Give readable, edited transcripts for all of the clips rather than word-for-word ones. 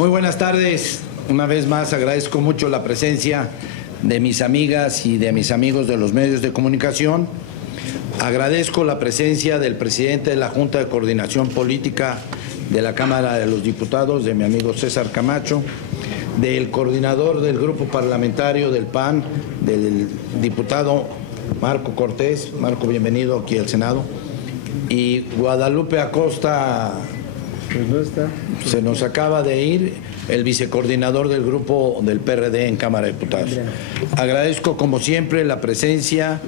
Muy buenas tardes. Una vez más agradezco mucho la presencia de mis amigas y de mis amigos de los medios de comunicación. Agradezco la presencia del presidente de la Junta de Coordinación Política de la Cámara de los Diputados, de mi amigo César Camacho, del coordinador del grupo parlamentario del PAN, del diputado Marco Cortés. Marco, bienvenido aquí al Senado. Y Guadalupe Acosta, pues no está. Se nos acaba de ir, el vicecoordinador del grupo del PRD en Cámara de Diputados. Agradezco, como siempre, la presencia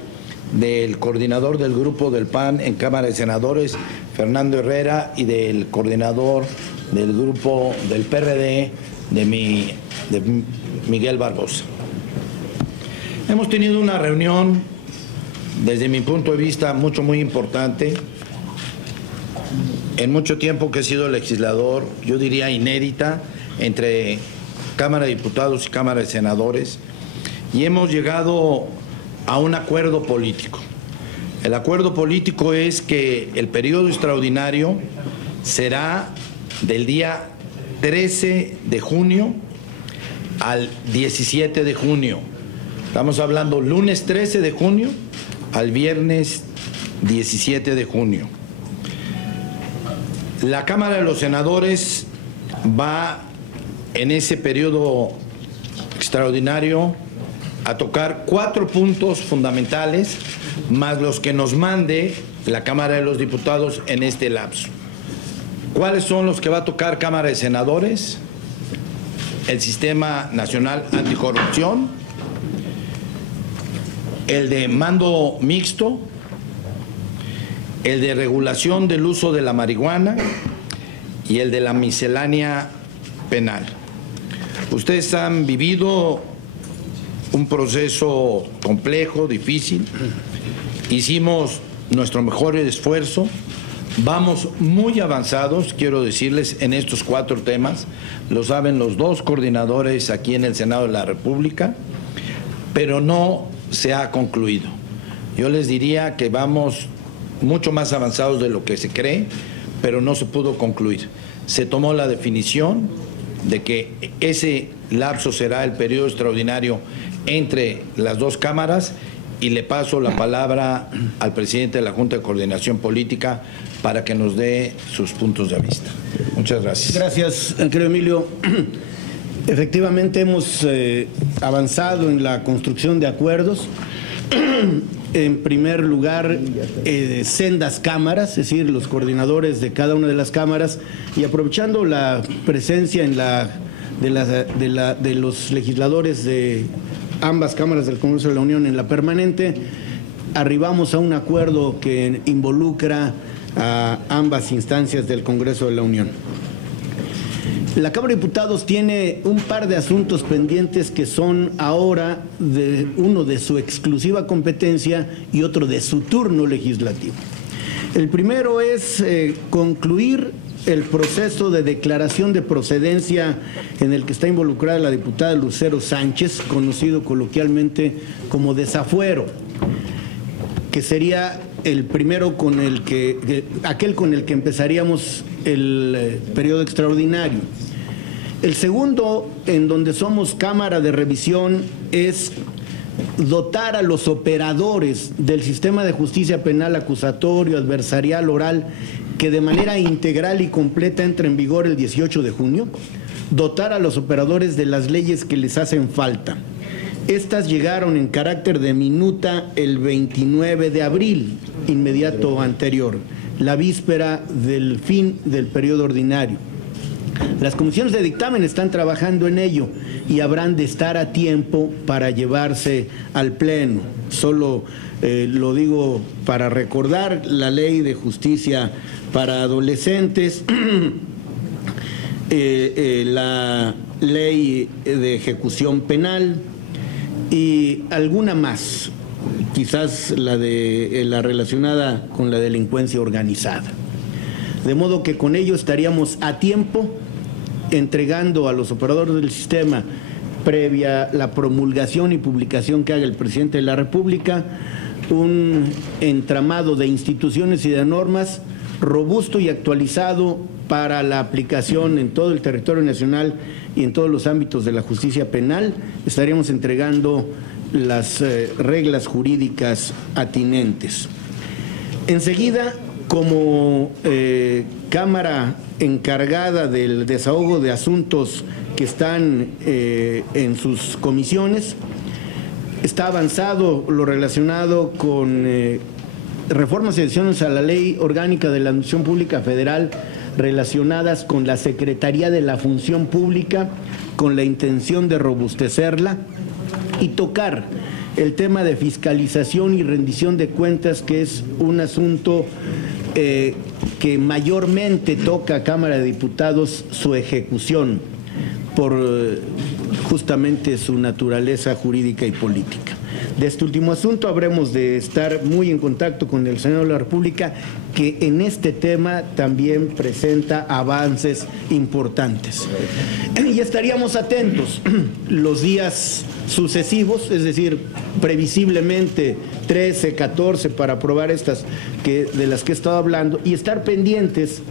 del coordinador del grupo del PAN en Cámara de Senadores, Fernando Herrera, y del coordinador del grupo del PRD, de Miguel Barbosa. Hemos tenido una reunión, desde mi punto de vista, muy importante. En mucho tiempo que he sido legislador, yo diría inédita, entre Cámara de Diputados y Cámara de Senadores, y hemos llegado a un acuerdo político. El acuerdo político es que el periodo extraordinario será del día 13 de junio al 17 de junio. Estamos hablando lunes 13 de junio al viernes 17 de junio. La Cámara de los Senadores va en ese periodo extraordinario a tocar 4 puntos fundamentales, más los que nos mande la Cámara de los Diputados en este lapso. ¿Cuáles son los que va a tocar Cámara de Senadores? El Sistema Nacional Anticorrupción, el de mando mixto, el de regulación del uso de la marihuana y el de la miscelánea penal. Ustedes han vivido un proceso complejo, difícil. Hicimos nuestro mejor esfuerzo. Vamos muy avanzados, quiero decirles, en estos 4 temas. Lo saben los 2 coordinadores aquí en el Senado de la República, pero no se ha concluido. Yo les diría que vamos mucho más avanzados de lo que se cree, pero no se pudo concluir. Se tomó la definición de que ese lapso será el periodo extraordinario entre las 2 cámaras, y le paso la palabra al presidente de la Junta de Coordinación Política para que nos dé sus puntos de vista. Muchas gracias. Gracias, querido Emilio. Efectivamente hemos avanzado en la construcción de acuerdos. En primer lugar, sendas cámaras, es decir, los coordinadores de cada una de las cámaras, y aprovechando la presencia de los legisladores de ambas cámaras del Congreso de la Unión en la permanente, arribamos a un acuerdo que involucra a ambas instancias del Congreso de la Unión. La Cámara de Diputados tiene un par de asuntos pendientes que son ahora uno de su exclusiva competencia y otro de su turno legislativo. El primero es concluir el proceso de declaración de procedencia en el que está involucrada la diputada Lucero Sánchez, conocido coloquialmente como desafuero, que sería el primero aquel con el que empezaríamos el periodo extraordinario. El segundo, en donde somos Cámara de Revisión, es dotar a los operadores del sistema de justicia penal acusatorio, adversarial, oral, que de manera integral y completa entra en vigor el 18 de junio, dotar a los operadores de las leyes que les hacen falta. Estas llegaron en carácter de minuta el 29 de abril, inmediato anterior, la víspera del fin del periodo ordinario. Las comisiones de dictamen están trabajando en ello y habrán de estar a tiempo para llevarse al Pleno. Solo lo digo para recordar: la ley de justicia para adolescentes, la ley de ejecución penal y alguna más, quizás la relacionada con la delincuencia organizada. De modo que con ello estaríamos a tiempo entregando a los operadores del sistema, previa la promulgación y publicación que haga el presidente de la República, un entramado de instituciones y de normas robusto y actualizado para la aplicación en todo el territorio nacional y en todos los ámbitos de la justicia penal. Estaríamos entregando las reglas jurídicas atinentes. Enseguida, como Cámara encargada del desahogo de asuntos que están en sus comisiones, está avanzado lo relacionado con reformas y adiciones a la Ley Orgánica de la Administración Pública Federal relacionadas con la Secretaría de la Función Pública, con la intención de robustecerla y tocar el tema de fiscalización y rendición de cuentas, que es un asunto que mayormente toca a Cámara de Diputados su ejecución por justamente su naturaleza jurídica y política. De este último asunto habremos de estar muy en contacto con el Senado de la República, que en este tema también presenta avances importantes. Y estaríamos atentos los días sucesivos, es decir, previsiblemente 13, 14 para aprobar estas de las que he estado hablando, y estar pendientes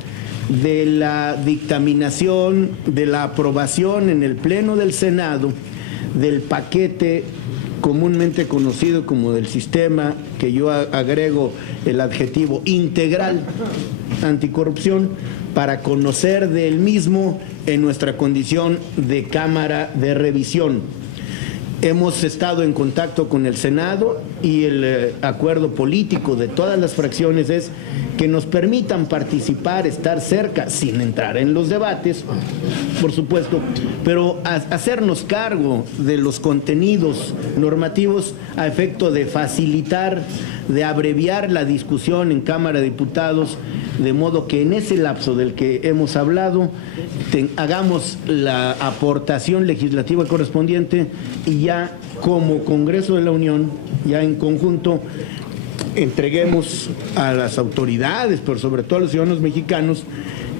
de la dictaminación, de la aprobación en el Pleno del Senado del paquete comúnmente conocido como del sistema, que yo agrego el adjetivo integral anticorrupción, para conocer del mismo en nuestra condición de Cámara de Revisión. Hemos estado en contacto con el Senado y el acuerdo político de todas las fracciones es que nos permitan participar, estar cerca, sin entrar en los debates, por supuesto, pero hacernos cargo de los contenidos normativos a efecto de facilitar, de abreviar la discusión en Cámara de Diputados, de modo que en ese lapso del que hemos hablado hagamos la aportación legislativa correspondiente y ya como Congreso de la Unión, ya en conjunto, entreguemos a las autoridades, pero sobre todo a los ciudadanos mexicanos,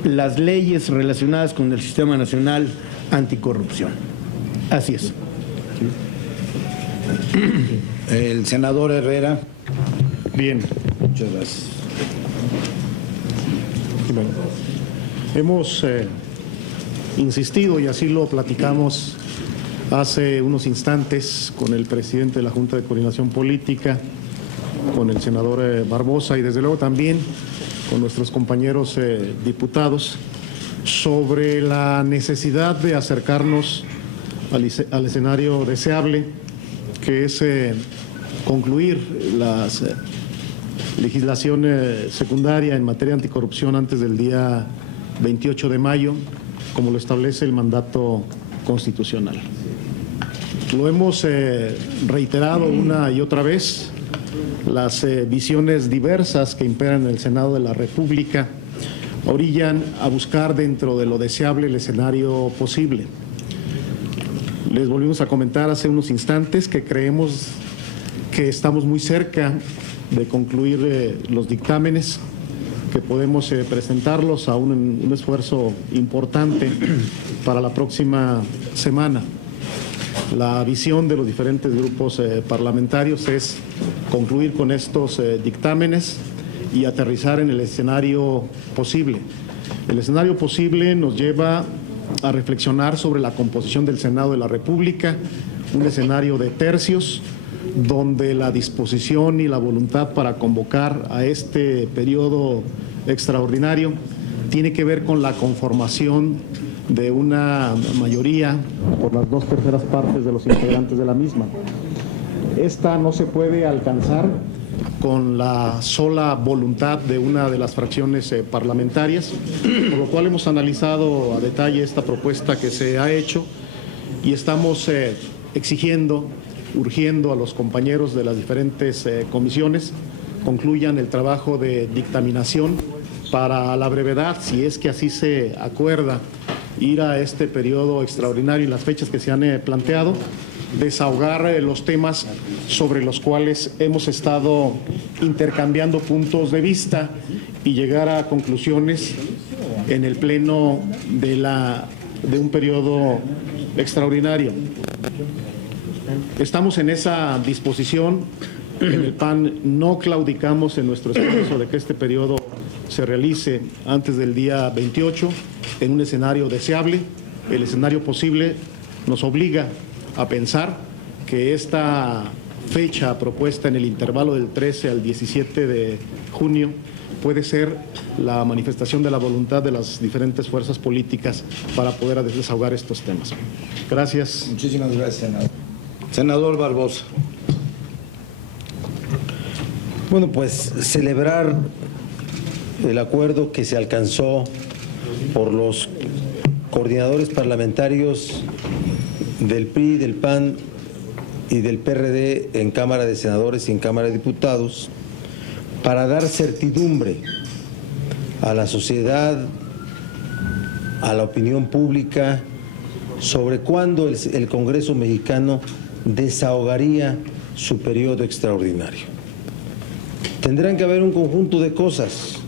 las leyes relacionadas con el Sistema Nacional Anticorrupción. Así es. El senador Herrera. Bien. Muchas gracias. Bueno, hemos insistido, y así lo platicamos hace unos instantes con el presidente de la Junta de Coordinación Política, con el senador Barbosa y desde luego también con nuestros compañeros diputados, sobre la necesidad de acercarnos al escenario deseable, que es concluir las legislación secundaria en materia anticorrupción antes del día 28 de mayo, como lo establece el mandato constitucional. Lo hemos reiterado una y otra vez. Las visiones diversas que imperan en el Senado de la República orillan a buscar dentro de lo deseable el escenario posible. Les volvimos a comentar hace unos instantes que creemos que estamos muy cerca de concluir los dictámenes, que podemos presentarlos a un esfuerzo importante para la próxima semana. La visión de los diferentes grupos parlamentarios es concluir con estos dictámenes y aterrizar en el escenario posible. El escenario posible nos lleva a reflexionar sobre la composición del Senado de la República, un escenario de tercios, donde la disposición y la voluntad para convocar a este periodo extraordinario tiene que ver con la conformación de una mayoría por las 2/3 partes de los integrantes de la misma. Esta no se puede alcanzar con la sola voluntad de una de las fracciones parlamentarias, por lo cual hemos analizado a detalle esta propuesta que se ha hecho y estamos exigiendo, urgiendo a los compañeros de las diferentes comisiones concluyan el trabajo de dictaminación para a la brevedad, si es que así se acuerda, ir a este periodo extraordinario y las fechas que se han planteado, desahogar los temas sobre los cuales hemos estado intercambiando puntos de vista y llegar a conclusiones en el pleno de un periodo extraordinario. Estamos en esa disposición. En el PAN no claudicamos en nuestro esfuerzo de que este periodo se realice antes del día 28 en un escenario deseable. El escenario posible nos obliga a pensar que esta fecha propuesta en el intervalo del 13 al 17 de junio puede ser la manifestación de la voluntad de las diferentes fuerzas políticas para poder desahogar estos temas. Gracias. Muchísimas gracias, senador. Senador Barbosa. Bueno, pues celebrar el acuerdo que se alcanzó por los coordinadores parlamentarios del PRI, del PAN y del PRD en Cámara de Senadores y en Cámara de Diputados para dar certidumbre a la sociedad, a la opinión pública, sobre cuándo el Congreso mexicano desahogaría su periodo extraordinario. Tendrán que haber un conjunto de cosas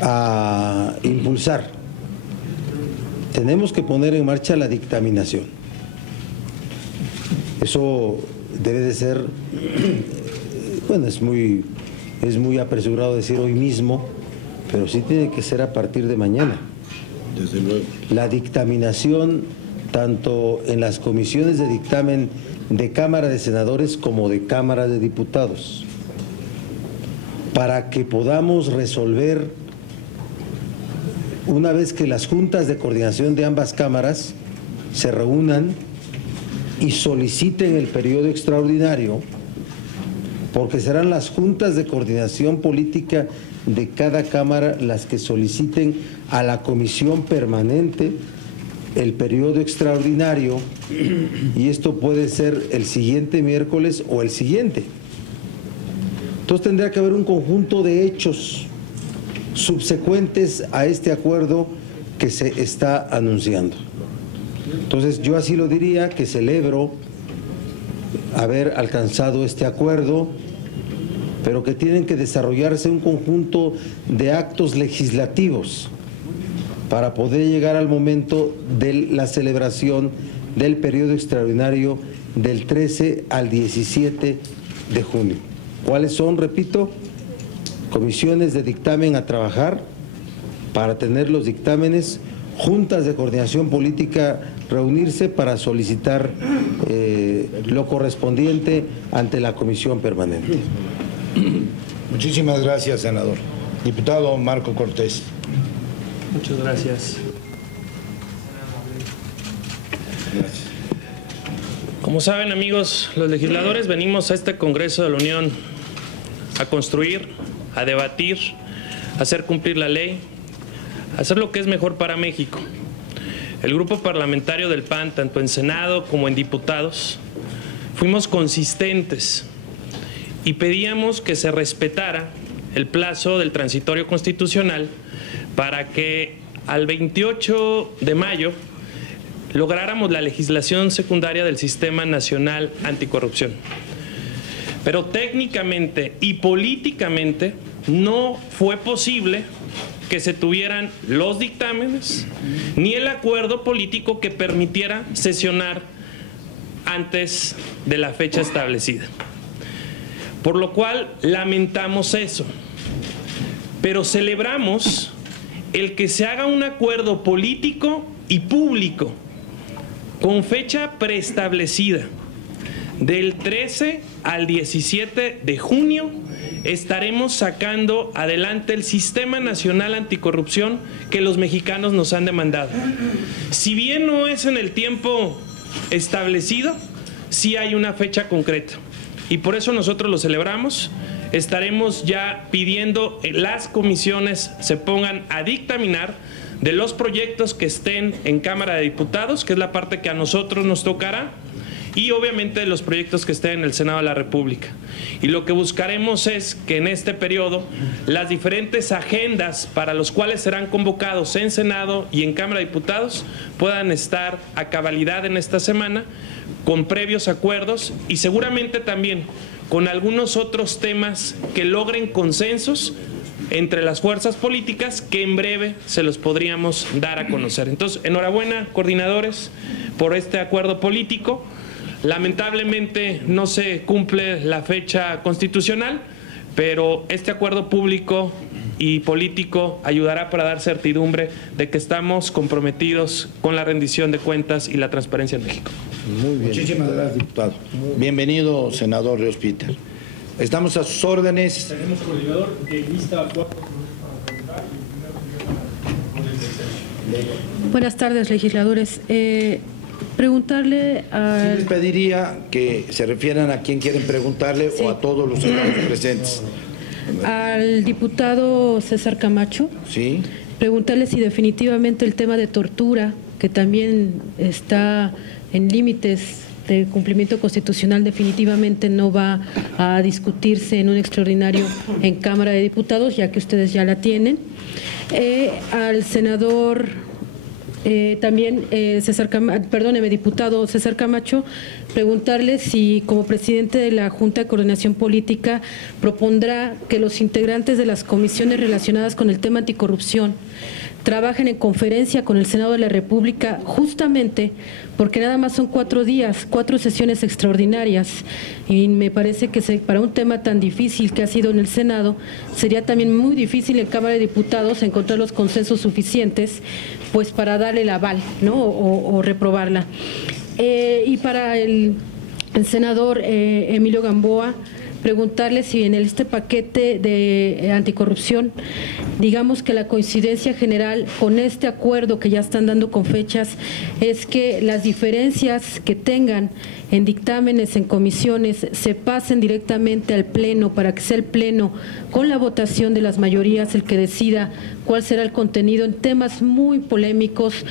a impulsar. Tenemos que poner en marcha la dictaminación. Eso debe de ser, bueno, es muy apresurado decir hoy mismo, pero sí tiene que ser a partir de mañana. Desde luego. La dictaminación, tanto en las comisiones de dictamen de Cámara de Senadores como de Cámara de Diputados, para que podamos resolver, una vez que las juntas de coordinación de ambas cámaras se reúnan y soliciten el periodo extraordinario, porque serán las juntas de coordinación política de cada cámara las que soliciten a la comisión permanente el periodo extraordinario, y esto puede ser el siguiente miércoles o el siguiente. Entonces tendría que haber un conjunto de hechos subsecuentes a este acuerdo que se está anunciando. Entonces yo así lo diría, que celebro haber alcanzado este acuerdo, pero que tienen que desarrollarse un conjunto de actos legislativos para poder llegar al momento de la celebración del periodo extraordinario del 13 al 17 de junio. ¿Cuáles son? Repito, comisiones de dictamen a trabajar para tener los dictámenes, juntas de coordinación política reunirse para solicitar lo correspondiente ante la comisión permanente. Muchísimas gracias, senador. Diputado Marco Cortés. Muchas gracias. Como saben, amigos, los legisladores venimos a este Congreso de la Unión a construir, a debatir, a hacer cumplir la ley, a hacer lo que es mejor para México. El grupo parlamentario del PAN, tanto en Senado como en diputados, fuimos consistentes y pedíamos que se respetara el plazo del transitorio constitucional para que al 28 de mayo lográramos la legislación secundaria del Sistema Nacional Anticorrupción. Pero técnicamente y políticamente no fue posible que se tuvieran los dictámenes ni el acuerdo político que permitiera sesionar antes de la fecha establecida. Por lo cual lamentamos eso, pero celebramos el que se haga un acuerdo político y público con fecha preestablecida. Del 13 al 17 de junio estaremos sacando adelante el Sistema Nacional Anticorrupción que los mexicanos nos han demandado. Si bien no es en el tiempo establecido, sí hay una fecha concreta. Y por eso nosotros lo celebramos. Estaremos ya pidiendo que las comisiones se pongan a dictaminar de los proyectos que estén en Cámara de Diputados, que es la parte que a nosotros nos tocará, y obviamente de los proyectos que estén en el Senado de la República. Y lo que buscaremos es que en este periodo las diferentes agendas para los cuales serán convocados en Senado y en Cámara de Diputados puedan estar a cabalidad en esta semana, con previos acuerdos y seguramente también con algunos otros temas que logren consensos entre las fuerzas políticas que en breve se los podríamos dar a conocer. Entonces, enhorabuena, coordinadores, por este acuerdo político. Lamentablemente no se cumple la fecha constitucional, pero este acuerdo público y político ayudará para dar certidumbre de que estamos comprometidos con la rendición de cuentas y la transparencia en México. Muy bien. Muchísimas gracias, diputado. Bienvenido, senador Ríos Peter. Estamos a sus órdenes. Tenemos coordinador de lista 4. Buenas tardes, legisladores. Preguntarle a... Sí les pediría que se refieran a quién quieren preguntarle o a todos los senadores presentes. Al diputado César Camacho. Sí. Preguntarle si definitivamente el tema de tortura, que también está en límites de cumplimiento constitucional, definitivamente no va a discutirse en un extraordinario en Cámara de Diputados, ya que ustedes ya la tienen. Al senador también diputado César Camacho, preguntarle si como presidente de la Junta de Coordinación Política propondrá que los integrantes de las comisiones relacionadas con el tema anticorrupción trabajen en conferencia con el Senado de la República, justamente porque nada más son 4 días, 4 sesiones extraordinarias, y me parece que para un tema tan difícil que ha sido en el Senado, sería también muy difícil en Cámara de Diputados encontrar los consensos suficientes pues para darle el aval, ¿no? o reprobarla. Y para el senador Emilio Gamboa, preguntarle si en este paquete de anticorrupción, digamos que la coincidencia general con este acuerdo que ya están dando con fechas es que las diferencias que tengan en dictámenes, en comisiones, se pasen directamente al Pleno para que sea el Pleno con la votación de las mayorías el que decida cuál será el contenido en temas muy polémicos,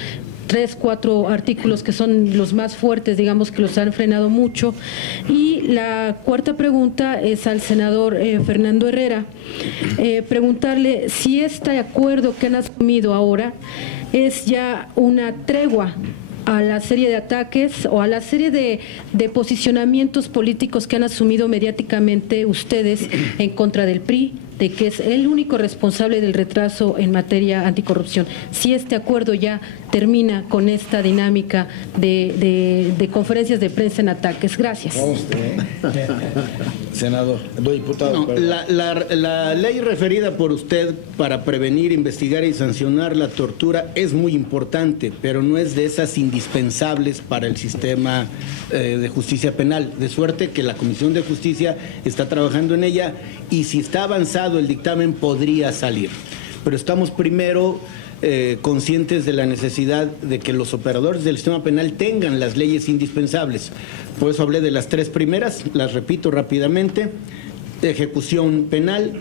3, 4 artículos que son los más fuertes, digamos que los han frenado mucho. Y la cuarta pregunta es al senador Fernando Herrera, preguntarle si este acuerdo que han asumido ahora es ya una tregua a la serie de ataques o a la serie de posicionamientos políticos que han asumido mediáticamente ustedes en contra del PRI, de que es el único responsable del retraso en materia anticorrupción. Si este acuerdo ya termina con esta dinámica de conferencias de prensa en ataques. Gracias. Senador, diputado. No, la ley referida por usted para prevenir, investigar y sancionar la tortura es muy importante, pero no es de esas indispensables para el sistema de justicia penal. De suerte que la Comisión de Justicia está trabajando en ella y si está avanzado el dictamen podría salir. Pero estamos primero conscientes de la necesidad de que los operadores del sistema penal tengan las leyes indispensables. Por eso hablé de las 3 primeras, las repito rápidamente: ejecución penal,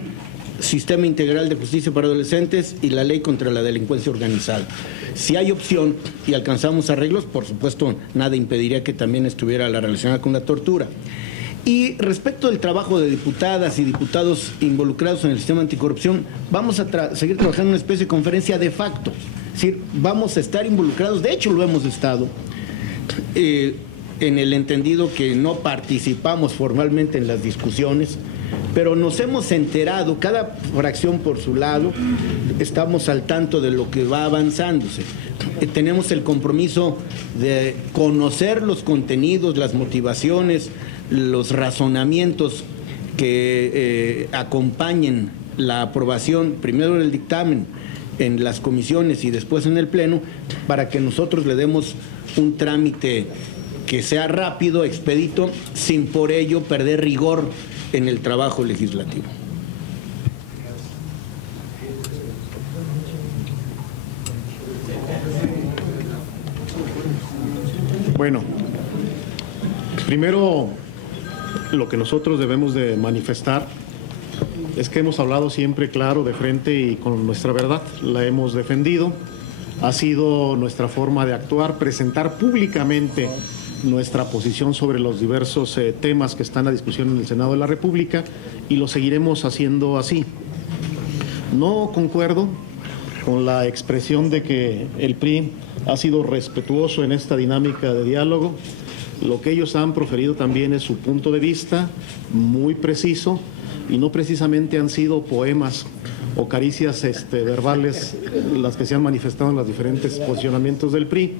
sistema integral de justicia para adolescentes y la ley contra la delincuencia organizada. Si hay opción y alcanzamos arreglos, por supuesto, nada impediría que también estuviera la relacionada con la tortura. Y respecto del trabajo de diputadas y diputados involucrados en el sistema anticorrupción, vamos a seguir trabajando en una especie de conferencia de facto. Es decir, vamos a estar involucrados, de hecho lo hemos estado, en el entendido que no participamos formalmente en las discusiones, pero nos hemos enterado, cada fracción por su lado, estamos al tanto de lo que va avanzándose. Tenemos el compromiso de conocer los contenidos, las motivaciones, los razonamientos que acompañen la aprobación, primero del dictamen en las comisiones y después en el Pleno, para que nosotros le demos un trámite que sea rápido, expedito, sin por ello perder rigor en el trabajo legislativo. Bueno, primero lo que nosotros debemos de manifestar es que hemos hablado siempre claro, de frente y con nuestra verdad. La hemos defendido, ha sido nuestra forma de actuar, presentar públicamente nuestra posición sobre los diversos temas que están a discusión en el Senado de la República, y lo seguiremos haciendo así. No concuerdo con la expresión de que el PRI ha sido respetuoso en esta dinámica de diálogo. Lo que ellos han proferido también es su punto de vista, muy preciso, y no precisamente han sido poemas o caricias verbales las que se han manifestado en los diferentes posicionamientos del PRI.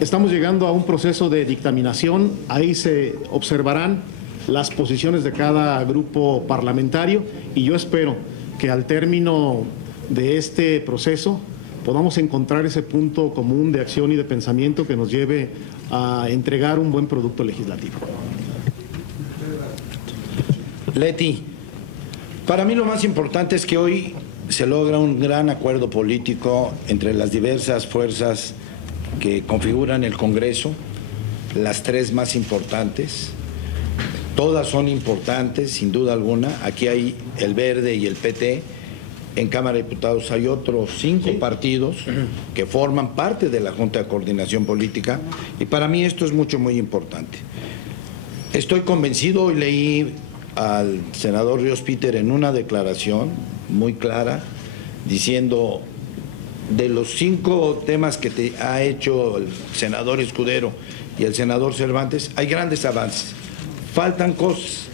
Estamos llegando a un proceso de dictaminación, ahí se observarán las posiciones de cada grupo parlamentario, y yo espero que al término de este proceso podamos encontrar ese punto común de acción y de pensamiento que nos lleve a entregar un buen producto legislativo. Leti, para mí lo más importante es que hoy se logra un gran acuerdo político entre las diversas fuerzas que configuran el Congreso, las tres más importantes. Todas son importantes, sin duda alguna. Aquí hay el Verde y el PT. En Cámara de Diputados hay otros 5 partidos que forman parte de la Junta de Coordinación Política, y para mí esto es muy importante. Estoy convencido, hoy leí al senador Ríos Peter en una declaración muy clara, diciendo de los 5 temas que te ha hecho el senador Escudero y el senador Cervantes, hay grandes avances, faltan cosas,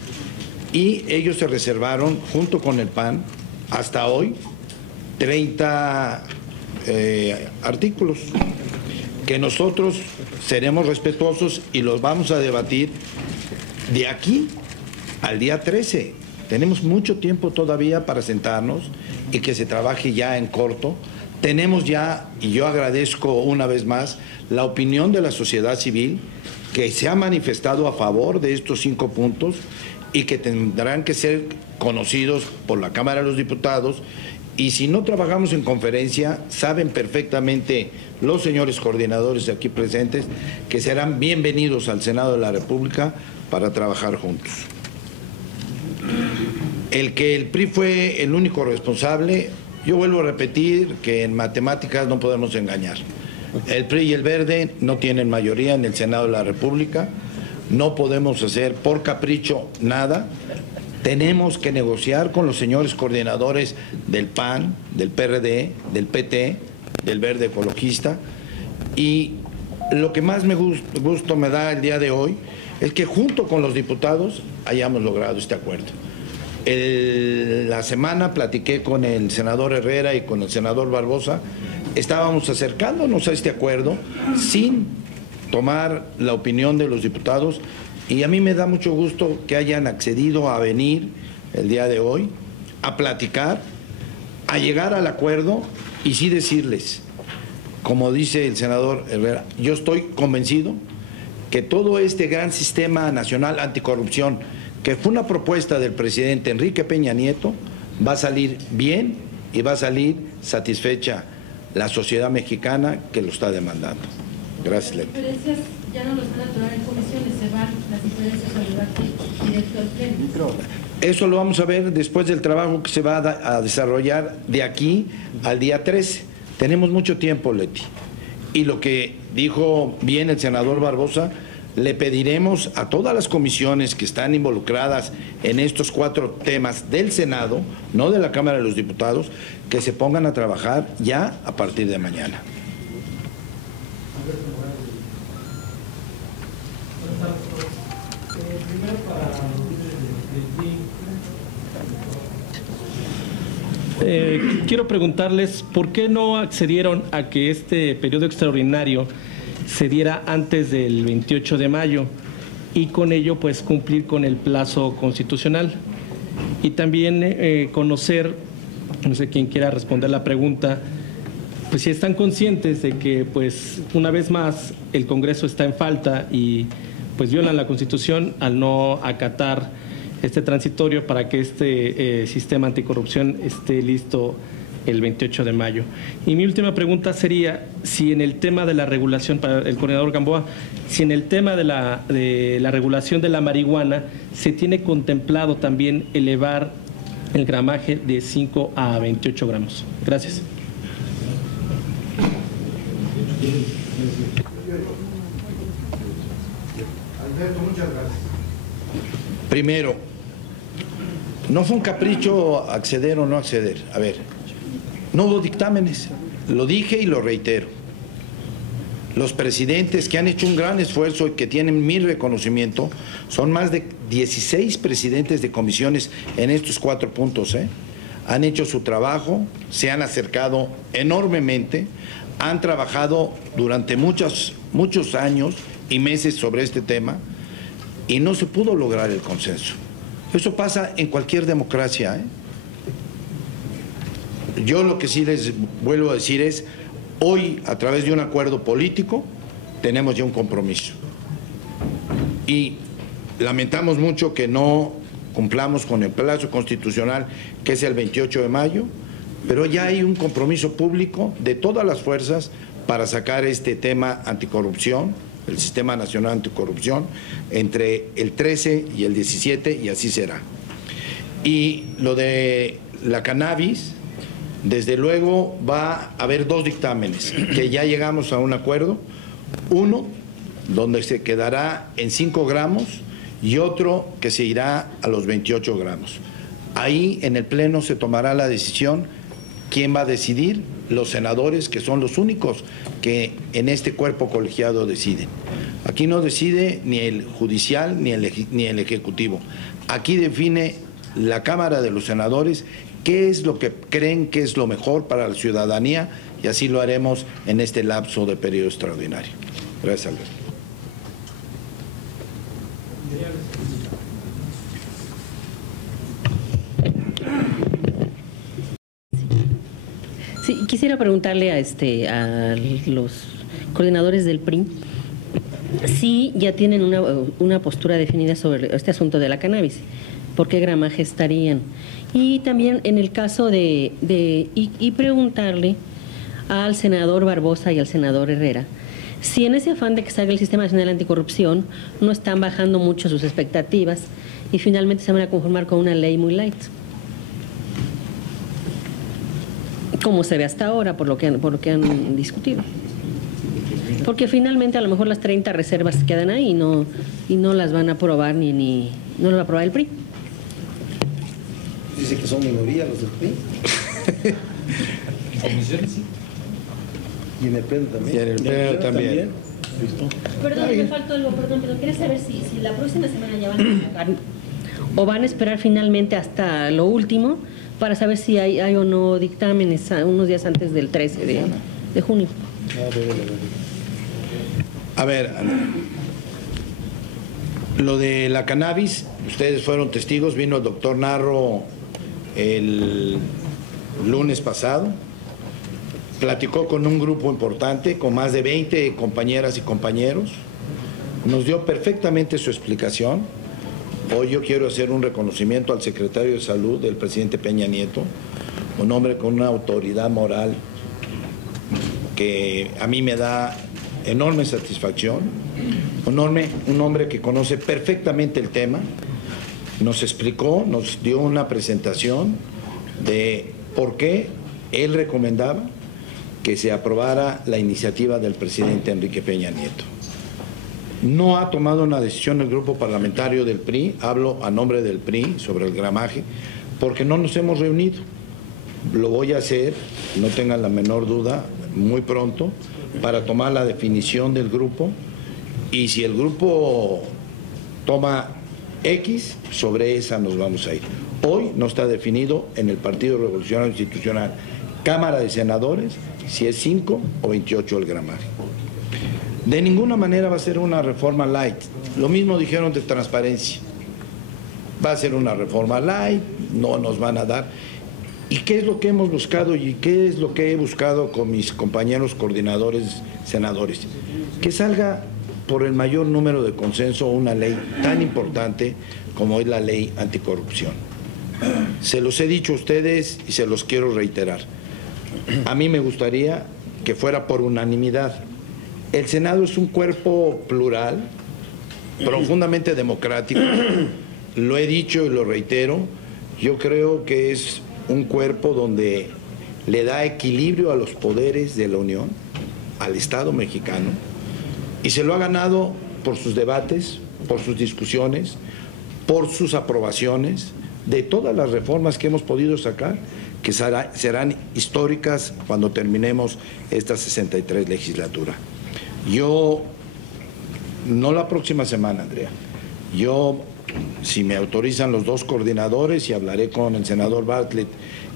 y ellos se reservaron, junto con el PAN, hasta hoy, 30 artículos, que nosotros seremos respetuosos y los vamos a debatir de aquí al día 13. Tenemos mucho tiempo todavía para sentarnos y que se trabaje ya en corto. Tenemos ya, y yo agradezco una vez más, la opinión de la sociedad civil que se ha manifestado a favor de estos 5 puntos y que tendrán que ser conocidos por la Cámara de los Diputados, y si no trabajamos en conferencia, saben perfectamente los señores coordinadores aquí presentes que serán bienvenidos al Senado de la República para trabajar juntos. El que el PRI fue el único responsable, yo vuelvo a repetir que en matemáticas no podemos engañar. El PRI y el Verde no tienen mayoría en el Senado de la República, no podemos hacer por capricho nada. Tenemos que negociar con los señores coordinadores del PAN, del PRD, del PT, del Verde Ecologista, y lo que más gusto me da el día de hoy es que junto con los diputados hayamos logrado este acuerdo. La semana platiqué con el senador Herrera y con el senador Barbosa, estábamos acercándonos a este acuerdo sin tomar la opinión de los diputados, y a mí me da mucho gusto que hayan accedido a venir el día de hoy, a platicar, a llegar al acuerdo, y sí decirles, como dice el senador Herrera, yo estoy convencido que todo este gran sistema nacional anticorrupción, que fue una propuesta del presidente Enrique Peña Nieto, va a salir bien y va a salir satisfecha la sociedad mexicana que lo está demandando. Gracias, Leti. Las diferencias ya no los van a tocar en comisiones, se van las diferencias al debate directo al pleno. Eso lo vamos a ver después del trabajo que se va a desarrollar de aquí al día 13. Tenemos mucho tiempo, Leti. Y lo que dijo bien el senador Barbosa, le pediremos a todas las comisiones que están involucradas en estos 4 temas del Senado, no de la Cámara de los Diputados, que se pongan a trabajar ya a partir de mañana. Quiero preguntarles por qué no accedieron a que este periodo extraordinario se diera antes del 28 de mayo y con ello pues cumplir con el plazo constitucional, y también conocer, no sé quién quiera responder la pregunta, pues si están conscientes de que pues una vez más el Congreso está en falta y pues violan la Constitución al no acatar este transitorio para que este sistema anticorrupción esté listo el 28 de mayo. Y mi última pregunta sería si en el tema de la regulación, para el coordinador Gamboa, si en el tema de la regulación de la marihuana se tiene contemplado también elevar el gramaje de 5 a 28 gramos. Gracias. Primero, no fue un capricho acceder o no acceder. A ver, no hubo dictámenes, lo dije y lo reitero. Los presidentes que han hecho un gran esfuerzo y que tienen mi reconocimiento, son más de 16 presidentes de comisiones en estos 4 puntos, han hecho su trabajo, se han acercado enormemente, han trabajado durante muchos años y meses sobre este tema y no se pudo lograr el consenso. Eso pasa en cualquier democracia, Yo lo que sí les vuelvo a decir es, hoy a través de un acuerdo político tenemos ya un compromiso. Y lamentamos mucho que no cumplamos con el plazo constitucional, que es el 28 de mayo, pero ya hay un compromiso público de todas las fuerzas para sacar este tema anticorrupción, el Sistema Nacional Anticorrupción, entre el 13 y el 17, y así será. Y lo de la cannabis, desde luego va a haber 2 dictámenes, que ya llegamos a un acuerdo, uno donde se quedará en 5 gramos y otro que se irá a los 28 gramos. Ahí en el Pleno se tomará la decisión. ¿Quién va a decidir? Los senadores, que son los únicos que en este cuerpo colegiado deciden. Aquí no decide ni el judicial ni el ejecutivo. Aquí define la Cámara de los Senadores qué es lo que creen que es lo mejor para la ciudadanía, y así lo haremos en este lapso de periodo extraordinario. Gracias, Alberto. Sí, quisiera preguntarle a los coordinadores del PRI si ya tienen una postura definida sobre este asunto de la cannabis, por qué gramaje estarían. Y también en el caso y preguntarle al senador Barbosa y al senador Herrera si en ese afán de que salga el Sistema Nacional Anticorrupción no están bajando mucho sus expectativas y finalmente se van a conformar con una ley muy light, como se ve hasta ahora por lo que han discutido. Porque finalmente a lo mejor las 30 reservas quedan ahí y no las van a aprobar no las va a aprobar el PRI. Dice que son minoría los del PRI. Y en el Pleno también. Y en el Pleno también. Perdón, me faltó algo, perdón. Quería saber si la próxima semana ya van a sacar o van a esperar finalmente hasta lo último para saber si hay o no dictámenes unos días antes del 13 de junio. A ver, lo de la cannabis, ustedes fueron testigos, vino el doctor Narro el lunes pasado, platicó con un grupo importante, con más de 20 compañeras y compañeros, nos dio perfectamente su explicación. Hoy yo quiero hacer un reconocimiento al secretario de Salud del presidente Peña Nieto, un hombre con una autoridad moral que a mí me da enorme satisfacción, un hombre que conoce perfectamente el tema, nos explicó, nos dio una presentación de por qué él recomendaba que se aprobara la iniciativa del presidente Enrique Peña Nieto. No ha tomado una decisión el grupo parlamentario del PRI, hablo a nombre del PRI sobre el gramaje, porque no nos hemos reunido. Lo voy a hacer, no tengan la menor duda, muy pronto, para tomar la definición del grupo, y si el grupo toma X, sobre esa nos vamos a ir. Hoy no está definido en el Partido Revolucionario Institucional, Cámara de Senadores, si es 5 o 28 el gramaje. De ninguna manera va a ser una reforma light. Lo mismo dijeron de transparencia. Va a ser una reforma light, no nos van a dar. ¿Y qué es lo que hemos buscado y qué es lo que he buscado con mis compañeros coordinadores senadores? Que salga por el mayor número de consenso una ley tan importante como es la ley anticorrupción. Se los he dicho a ustedes y se los quiero reiterar. A mí me gustaría que fuera por unanimidad. El Senado es un cuerpo plural, profundamente democrático. Lo he dicho y lo reitero. Yo creo que es un cuerpo donde le da equilibrio a los poderes de la Unión, al Estado mexicano, y se lo ha ganado por sus debates, por sus discusiones, por sus aprobaciones de todas las reformas que hemos podido sacar, que serán históricas cuando terminemos esta 63 legislatura. Yo, no la próxima semana, Andrea, yo, si me autorizan los dos coordinadores, y hablaré con el senador Bartlett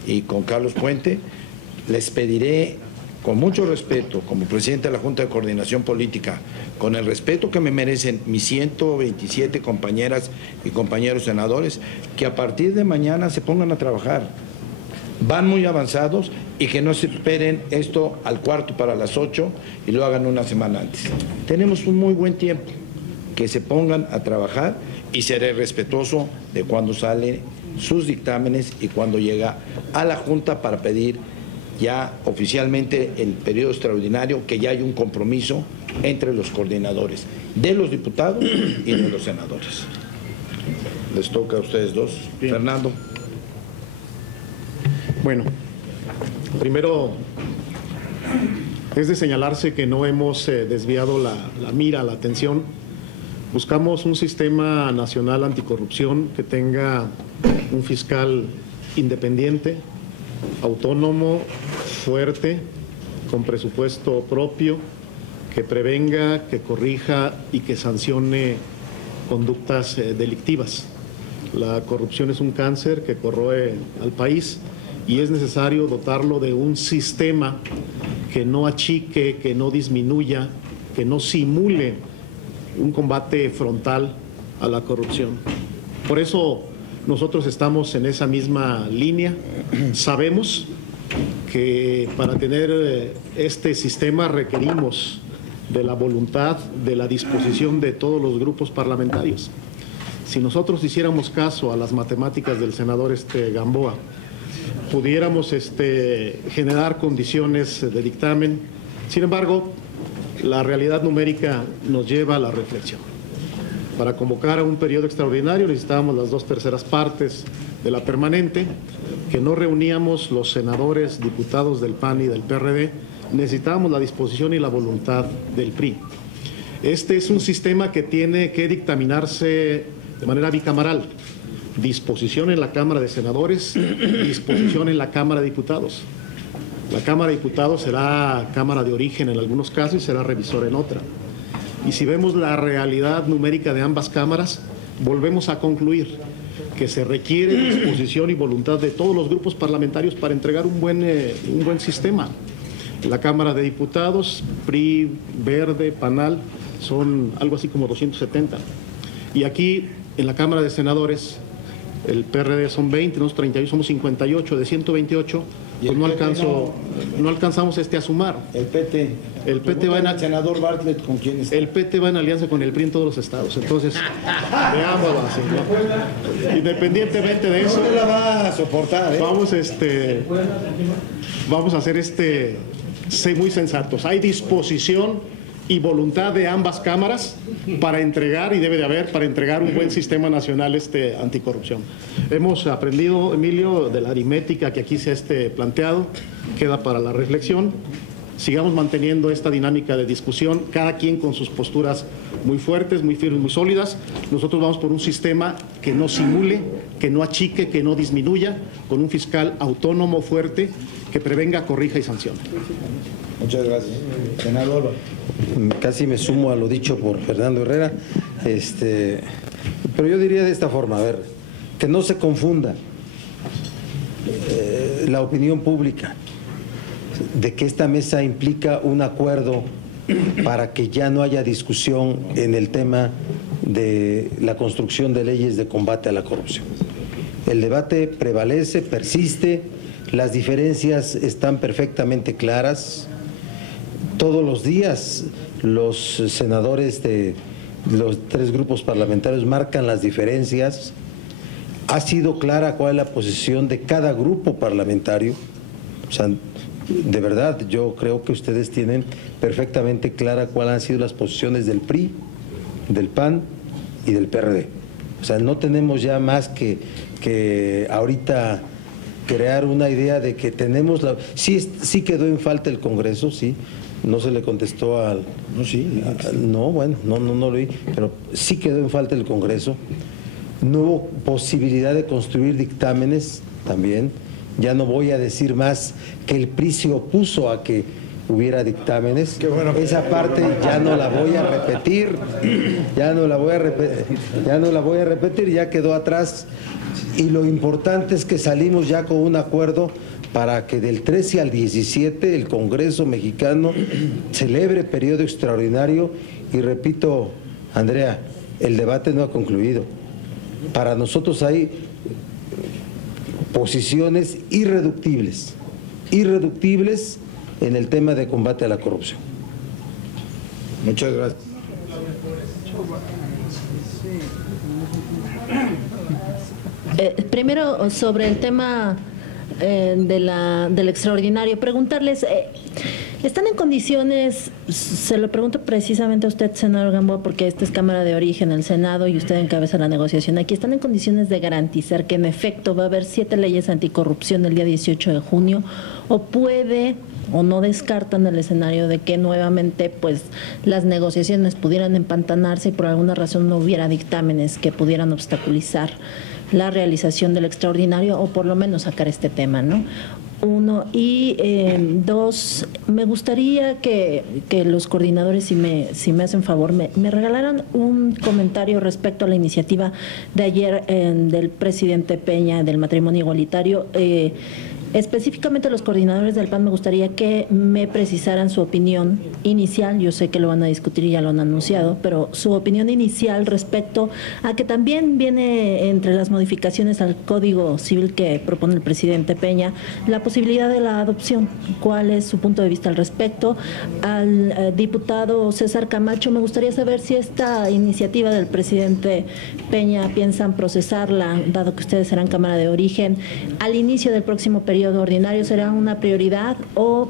y con Carlos Puente, les pediré con mucho respeto, como presidente de la Junta de Coordinación Política, con el respeto que me merecen mis 127 compañeras y compañeros senadores, que a partir de mañana se pongan a trabajar. van muy avanzados y que no se esperen esto al cuarto para las 8 y lo hagan una semana antes. Tenemos un muy buen tiempo, que se pongan a trabajar y seré respetuoso de cuando salen sus dictámenes y cuando llega a la Junta para pedir ya oficialmente el periodo extraordinario, que ya hay un compromiso entre los coordinadores de los diputados y de los senadores. Les toca a ustedes dos. Bien. Fernando. Bueno, primero es de señalarse que no hemos desviado la mira, la atención. Buscamos un sistema nacional anticorrupción que tenga un fiscal independiente, autónomo, fuerte, con presupuesto propio, que prevenga, que corrija y que sancione conductas delictivas. La corrupción es un cáncer que corroe al país y es necesario dotarlo de un sistema que no achique, que no disminuya, que no simule un combate frontal a la corrupción. Por eso nosotros estamos en esa misma línea. Sabemos que para tener este sistema requerimos de la voluntad, de la disposición de todos los grupos parlamentarios. Si nosotros hiciéramos caso a las matemáticas del senador Gamboa, pudiéramos generar condiciones de dictamen. Sin embargo, la realidad numérica nos lleva a la reflexión. Para convocar a un periodo extraordinario necesitábamos las 2/3 partes de la permanente, que no reuníamos los senadores, diputados del PAN y del PRD, necesitábamos la disposición y la voluntad del PRI. Este es un sistema que tiene que dictaminarse de manera bicameral, disposición en la Cámara de Senadores, disposición en la Cámara de Diputados. La Cámara de Diputados será Cámara de origen en algunos casos y será revisor en otra. Y si vemos la realidad numérica de ambas cámaras, volvemos a concluir que se requiere disposición y voluntad de todos los grupos parlamentarios para entregar un buen sistema. La Cámara de Diputados, PRI, Verde, PANAL, son algo así como 270. Y aquí, en la Cámara de Senadores, el PRD son 20, nosotros 31, somos 58, de 128, pues no alcanzamos a sumar. El PT va en el senador Bartlett, ¿con quién está? El PT va en alianza con el PRI en todos los estados, entonces veámoslo así, ¿no? Independientemente de eso, no la va a soportar, vamos a hacer muy sensatos. Hay disposición y voluntad de ambas cámaras para entregar, y debe de haber, para entregar un buen sistema nacional anticorrupción. Hemos aprendido, Emilio, de la aritmética que aquí se ha planteado, queda para la reflexión. Sigamos manteniendo esta dinámica de discusión, cada quien con sus posturas muy fuertes, muy firmes, muy sólidas. Nosotros vamos por un sistema que no simule, que no achique, que no disminuya, con un fiscal autónomo, fuerte, que prevenga, corrija y sancione. Muchas gracias. Senador. Casi me sumo a lo dicho por Fernando Herrera, pero yo diría de esta forma, a ver, que no se confunda la opinión pública de que esta mesa implica un acuerdo para que ya no haya discusión en el tema de la construcción de leyes de combate a la corrupción. El debate prevalece, persiste, las diferencias están perfectamente claras. Todos los días los senadores de los tres grupos parlamentarios marcan las diferencias. Ha sido clara cuál es la posición de cada grupo parlamentario. O sea, de verdad, yo creo que ustedes tienen perfectamente clara cuáles han sido las posiciones del PRI, del PAN y del PRD. O sea, no tenemos ya más que ahorita crear una idea de que tenemos la... Sí quedó en falta el Congreso, sí. No se le contestó al... No, sí. No, bueno, no lo vi, pero sí quedó en falta el Congreso. No hubo posibilidad de construir dictámenes también. Ya no voy a decir más que el PRI se opuso a que hubiera dictámenes. Qué bueno. Esa parte ya no la voy a repetir. Ya no la voy a repetir, ya quedó atrás. Y lo importante es que salimos ya con un acuerdo para que del 13 al 17 el Congreso mexicano celebre periodo extraordinario. Y repito, Andrea, el debate no ha concluido. Para nosotros hay posiciones irreductibles en el tema de combate a la corrupción. Muchas gracias. Primero, sobre el tema del extraordinario, preguntarles, ¿están en condiciones, se lo pregunto precisamente a usted, senador Gamboa, porque esta es Cámara de Origen, el Senado, y usted encabeza la negociación aquí, ¿están en condiciones de garantizar que en efecto va a haber 7 leyes anticorrupción el día 18 de junio? ¿O puede o no descartan el escenario de que nuevamente pues las negociaciones pudieran empantanarse y por alguna razón no hubiera dictámenes que pudieran obstaculizar la realización del extraordinario o por lo menos sacar este tema, ¿no? 1. Y 2, me gustaría que los coordinadores, si me hacen favor, me regalaran un comentario respecto a la iniciativa de ayer del presidente Peña del matrimonio igualitario. Específicamente los coordinadores del PAN me gustaría que me precisaran su opinión inicial, yo sé que lo van a discutir y ya lo han anunciado, pero su opinión inicial respecto a que también viene entre las modificaciones al Código Civil que propone el presidente Peña, la posibilidad de la adopción. ¿Cuál es su punto de vista al respecto? Al diputado César Camacho, me gustaría saber si esta iniciativa del presidente Peña piensan procesarla, dado que ustedes serán Cámara de Origen, al inicio del próximo periodo ordinario. ¿Será una prioridad o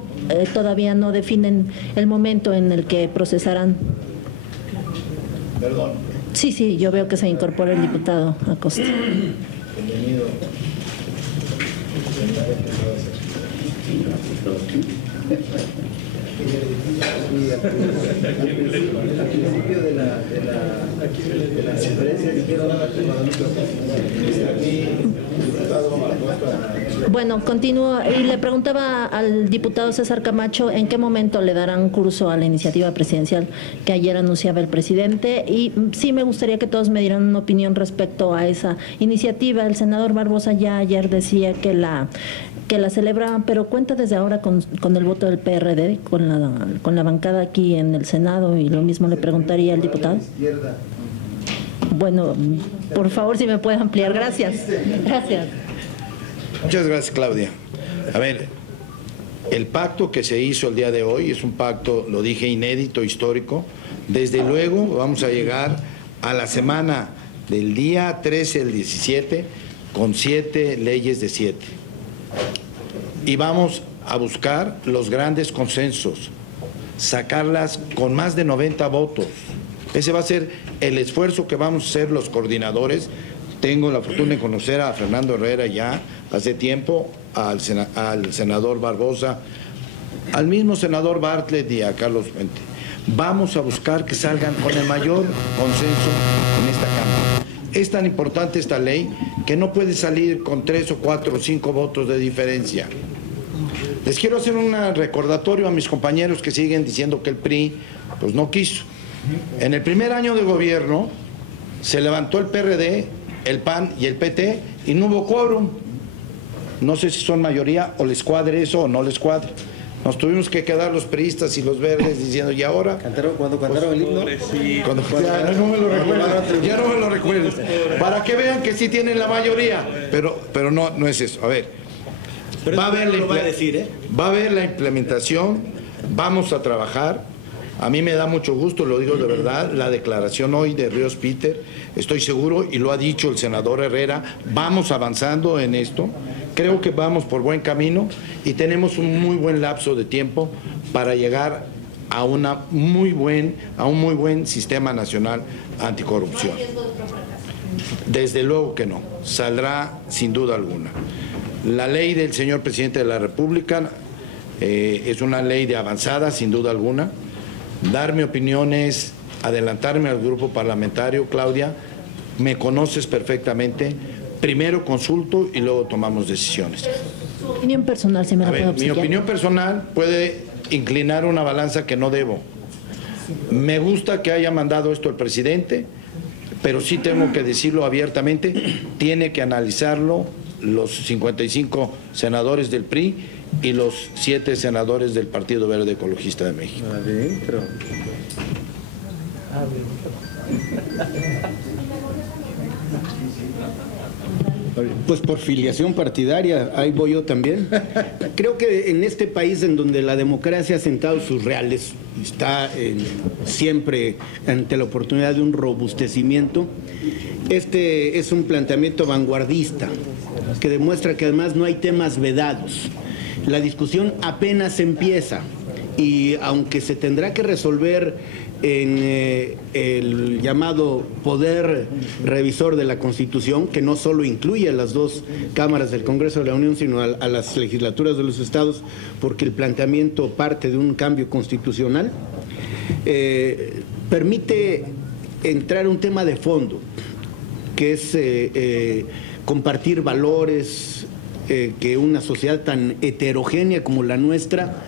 todavía no definen el momento en el que procesarán? Perdón. Sí, yo veo que se incorpora el diputado Acosta. Bienvenido. Al principio de la conferencia dijeron Bueno, continúo y le preguntaba al diputado César Camacho en qué momento le darán curso a la iniciativa presidencial que ayer anunciaba el presidente, y sí me gustaría que todos me dieran una opinión respecto a esa iniciativa. El senador Barbosa ya ayer decía que la celebraban, pero cuenta desde ahora con el voto del PRD, con la bancada aquí en el Senado, y lo mismo le preguntaría al diputado. Bueno, por favor, si me puede ampliar. Gracias. Gracias. Muchas gracias, Claudia. A ver, el pacto que se hizo el día de hoy es un pacto, lo dije, inédito, histórico. Desde luego vamos a llegar a la semana del día 13 al 17 con 7 leyes de 7. Y vamos a buscar los grandes consensos, sacarlas con más de 90 votos. Ese va a ser el esfuerzo que vamos a hacer los coordinadores. Tengo la fortuna de conocer a Fernando Herrera ya hace tiempo, al senador Barbosa, al mismo senador Bartlett y a Carlos Fuente. Vamos a buscar que salgan con el mayor consenso en esta Cámara. Es tan importante esta ley que no puede salir con 3 o 4 o 5 votos de diferencia. Les quiero hacer un recordatorio a mis compañeros que siguen diciendo que el PRI pues no quiso. En el primer año de gobierno se levantó el PRD, el PAN y el PT y no hubo quórum. No sé si son mayoría o les cuadre eso o no les cuadre. Nos tuvimos que quedar los priistas y los verdes diciendo, ¿y ahora? ¿Cuando cantaron el himno? Ya no me lo recuerdo. Para que vean que sí tienen la mayoría. Pero no es eso. A ver, va a haber la implementación, vamos a trabajar. A mí me da mucho gusto, lo digo de verdad, la declaración hoy de Ríos Peter, estoy seguro, y lo ha dicho el senador Herrera, vamos avanzando en esto, creo que vamos por buen camino y tenemos un muy buen lapso de tiempo para llegar a un muy buen sistema nacional anticorrupción. Desde luego que no, saldrá sin duda alguna. La ley del señor presidente de la República es una ley de avanzada, sin duda alguna. Dar mi opinión es adelantarme al grupo parlamentario. Claudia, me conoces perfectamente. Primero consulto y luego tomamos decisiones. Su opinión personal, si me la puede obsequiar. Mi opinión personal puede inclinar una balanza que no debo. Me gusta que haya mandado esto el presidente, pero sí tengo que decirlo abiertamente, tiene que analizarlo los 55 senadores del PRI y los 7 senadores del Partido Verde Ecologista de México. Adentro. Pues por filiación partidaria, ahí voy yo también. Creo que en este país en donde la democracia ha sentado sus reales, está siempre ante la oportunidad de un robustecimiento, este es un planteamiento vanguardista que demuestra que además no hay temas vedados. La discusión apenas empieza y aunque se tendrá que resolver en el llamado poder revisor de la Constitución, que no solo incluye a las dos cámaras del Congreso de la Unión, sino a las legislaturas de los estados, porque el planteamiento parte de un cambio constitucional, permite entrar a un tema de fondo, que es compartir valores que una sociedad tan heterogénea como la nuestra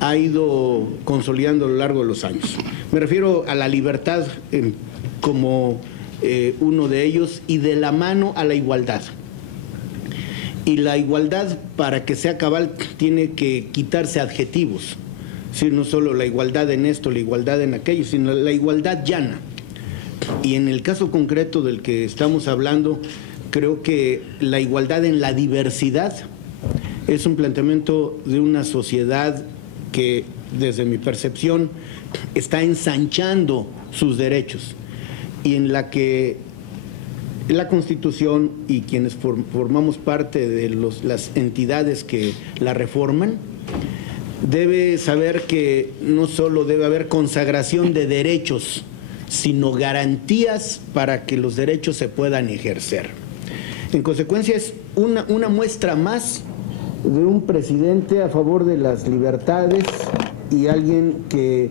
ha ido consolidando a lo largo de los años. Me refiero a la libertad como uno de ellos y de la mano a la igualdad. Y la igualdad, para que sea cabal, tiene que quitarse adjetivos. Sí, no solo la igualdad en esto, la igualdad en aquello, sino la igualdad llana. Y en el caso concreto del que estamos hablando, creo que la igualdad en la diversidad es un planteamiento de una sociedad que, desde mi percepción, está ensanchando sus derechos y en la que la Constitución y quienes formamos parte de las entidades que la reforman, debe saber que no solo debe haber consagración de derechos, sino garantías para que los derechos se puedan ejercer. En consecuencia, es una muestra más de un presidente a favor de las libertades y alguien que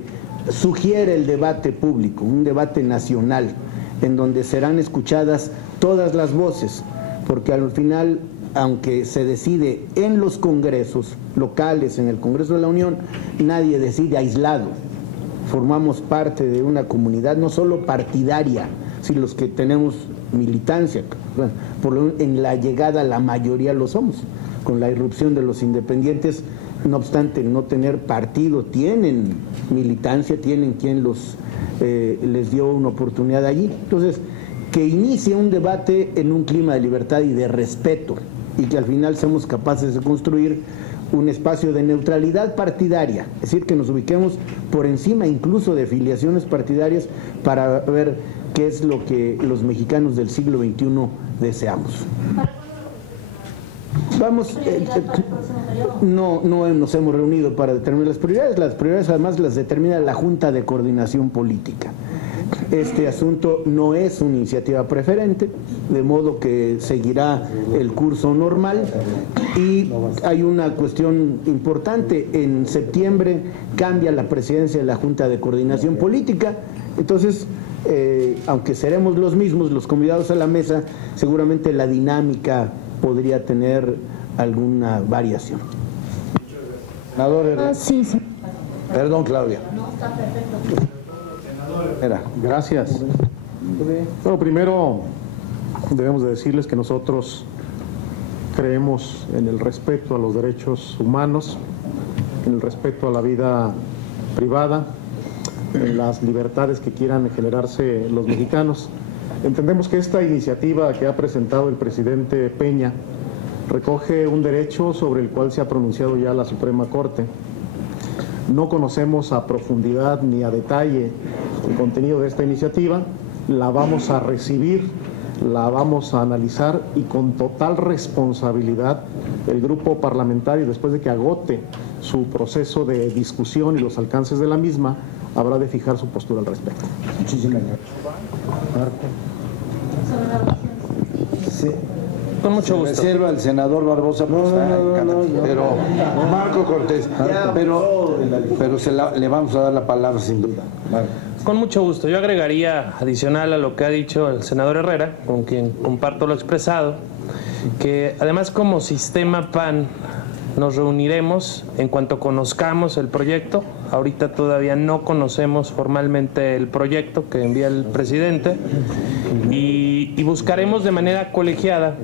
sugiere el debate público, un debate nacional, en donde serán escuchadas todas las voces, porque al final, aunque se decide en los congresos locales, en el Congreso de la Unión, nadie decide aislado. Formamos parte de una comunidad no solo partidaria, sino los que tenemos militancia, en la llegada la mayoría lo somos. Con la irrupción de los independientes, no obstante no tener partido, tienen militancia, tienen quien les dio una oportunidad allí. Entonces, que inicie un debate en un clima de libertad y de respeto, y que al final seamos capaces de construir un espacio de neutralidad partidaria, es decir, que nos ubiquemos por encima incluso de filiaciones partidarias para ver qué es lo que los mexicanos del siglo XXI deseamos. Vamos, no nos hemos reunido para determinar las prioridades además las determina la Junta de Coordinación Política. Este asunto no es una iniciativa preferente, de modo que seguirá el curso normal, y hay una cuestión importante: en septiembre cambia la presidencia de la Junta de Coordinación Política, entonces aunque seremos los mismos los convidados a la mesa, seguramente la dinámica podría tener alguna variación. Senador Herrera. Sí. Perdón, Claudia. Gracias. Bueno, primero debemos de decirles que nosotros creemos en el respeto a los derechos humanos, en el respeto a la vida privada, en las libertades que quieran generarse los mexicanos. Entendemos que esta iniciativa que ha presentado el presidente Peña recoge un derecho sobre el cual se ha pronunciado ya la Suprema Corte. No conocemos a profundidad ni a detalle el contenido de esta iniciativa, la vamos a recibir, la vamos a analizar y con total responsabilidad el grupo parlamentario, después de que agote su proceso de discusión y los alcances de la misma, habrá de fijar su postura al respecto. Muchísimas gracias. Marco. Sí. Con mucho gusto. Reserva el senador Barbosa, pero Marco Cortés, pero le vamos a dar la palabra sin duda. Marco. Con mucho gusto. Yo agregaría, adicional a lo que ha dicho el senador Herrera, con quien comparto lo expresado, que además como sistema PAN nos reuniremos en cuanto conozcamos el proyecto. Ahorita todavía no conocemos formalmente el proyecto que envía el presidente y buscaremos de manera colegiada,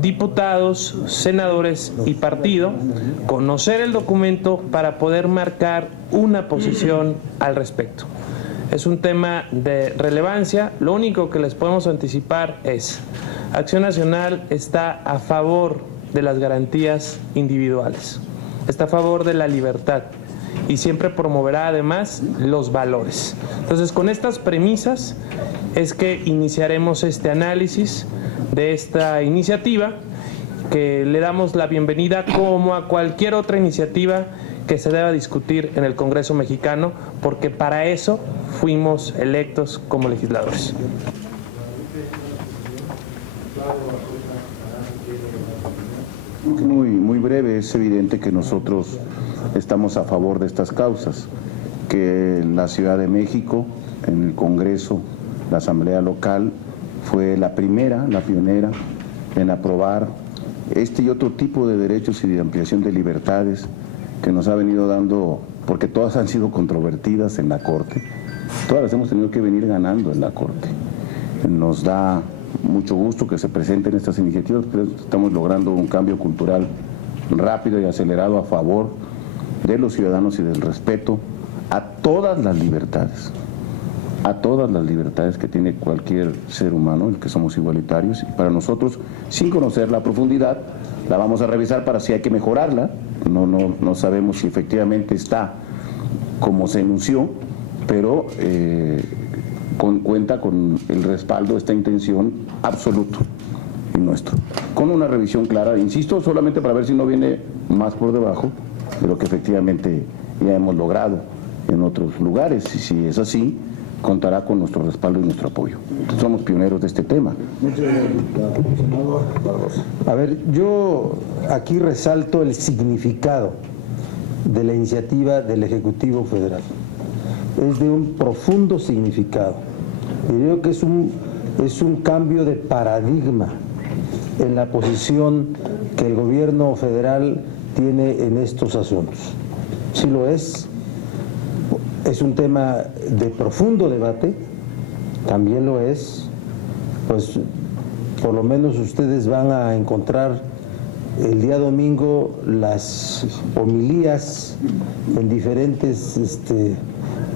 diputados, senadores y partido, conocer el documento para poder marcar una posición al respecto. Es un tema de relevancia. Lo único que les podemos anticipar es, Acción Nacional está a favor de las garantías individuales, está a favor de la libertad y siempre promoverá además los valores. Entonces, con estas premisas es que iniciaremos este análisis de esta iniciativa, que le damos la bienvenida como a cualquier otra iniciativa que se deba discutir en el Congreso mexicano, porque para eso fuimos electos como legisladores. Muy breve. Es evidente que nosotros estamos a favor de estas causas, que la Ciudad de México, en el Congreso, la Asamblea Local, fue la primera, la pionera en aprobar este y otro tipo de derechos y de ampliación de libertades que nos ha venido dando, porque todas han sido controvertidas en la Corte, todas las hemos tenido que venir ganando en la Corte. Nos da mucho gusto que se presenten estas iniciativas, pero estamos logrando un cambio cultural rápido y acelerado a favor de los ciudadanos y del respeto a todas las libertades que tiene cualquier ser humano, el que somos igualitarios. Y para nosotros, sin conocer la profundidad, la vamos a revisar para si hay que mejorarla. No sabemos si efectivamente está como se enunció, pero cuenta con el respaldo de esta intención absoluto y nuestro, con una revisión clara, insisto, solamente para ver si no viene más por debajo de lo que efectivamente ya hemos logrado en otros lugares, y si es así, contará con nuestro respaldo y nuestro apoyo. Somos pioneros de este tema. A ver, yo aquí resalto el significado de la iniciativa del Ejecutivo Federal. Es de un profundo significado. Y creo que es un cambio de paradigma en la posición que el gobierno federal tiene en estos asuntos. Sí lo es. Es un tema de profundo debate, también lo es, pues por lo menos ustedes van a encontrar el día domingo las homilías en diferentes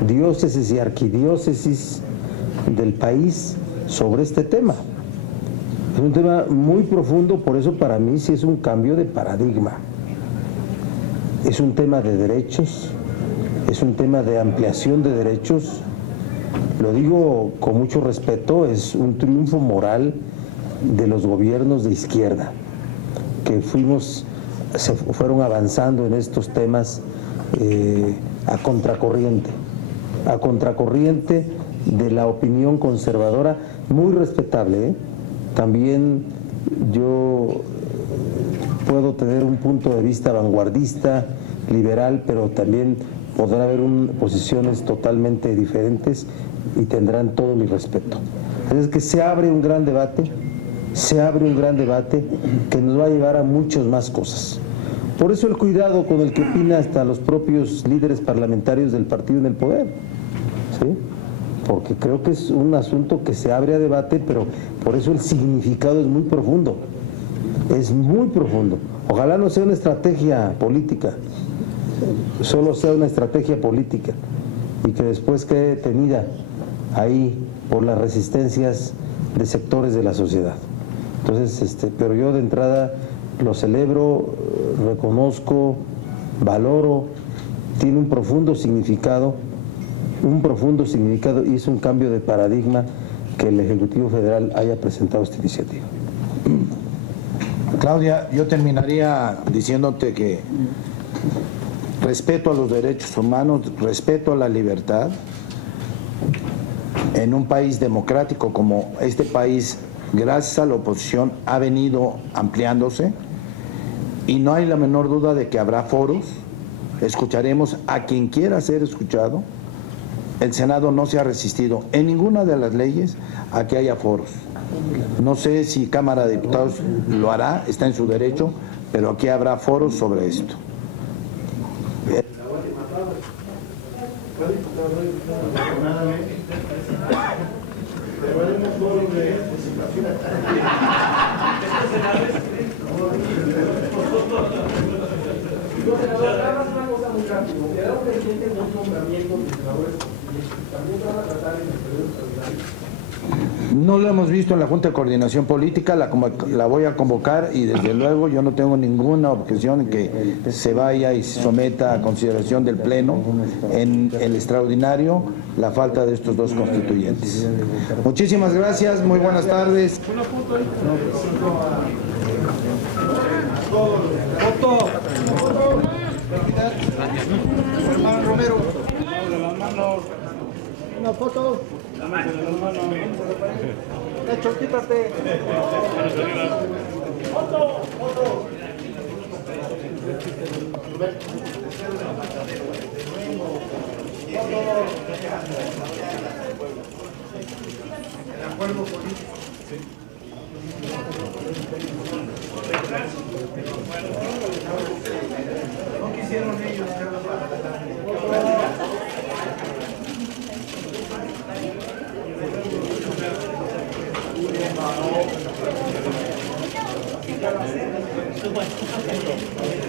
diócesis y arquidiócesis del país sobre este tema. Es un tema muy profundo, por eso para mí sí es un cambio de paradigma. Es un tema de derechos, es un tema de ampliación de derechos, lo digo con mucho respeto, es un triunfo moral de los gobiernos de izquierda, que fueron avanzando en estos temas a contracorriente de la opinión conservadora, muy respetable, ¿eh? También yo puedo tener un punto de vista vanguardista, liberal, pero también podrá haber posiciones totalmente diferentes y tendrán todo mi respeto. Es que se abre un gran debate que nos va a llevar a muchas más cosas. Por eso el cuidado con el que opina hasta los propios líderes parlamentarios del partido en el poder, ¿sí? Porque creo que es un asunto que se abre a debate, pero por eso el significado es muy profundo. Es muy profundo. Ojalá no sea una estrategia política, solo sea una estrategia política y que después quede detenida ahí por las resistencias de sectores de la sociedad. Entonces, pero yo de entrada lo celebro, reconozco, valoro, tiene un profundo significado y es un cambio de paradigma que el Ejecutivo Federal haya presentado esta iniciativa. Claudia, yo terminaría diciéndote que respeto a los derechos humanos, respeto a la libertad. En un país democrático como este país, gracias a la oposición, ha venido ampliándose y no hay la menor duda de que habrá foros. Escucharemos a quien quiera ser escuchado. El Senado no se ha resistido en ninguna de las leyes a que haya foros. No sé si Cámara de Diputados lo hará, está en su derecho, pero aquí habrá foros sobre esto. También van a tratar en el periodo extraordinario No lo hemos visto en la Junta de Coordinación Política, la voy a convocar y desde luego yo no tengo ninguna objeción en que se vaya y se someta a consideración del Pleno en el extraordinario la falta de estos dos constituyentes. Muchísimas gracias, muy buenas tardes. Hermano Romero. Una foto. Nacho, quítate. Foto. El acuerdo político. No quisieron ellos. Gracias.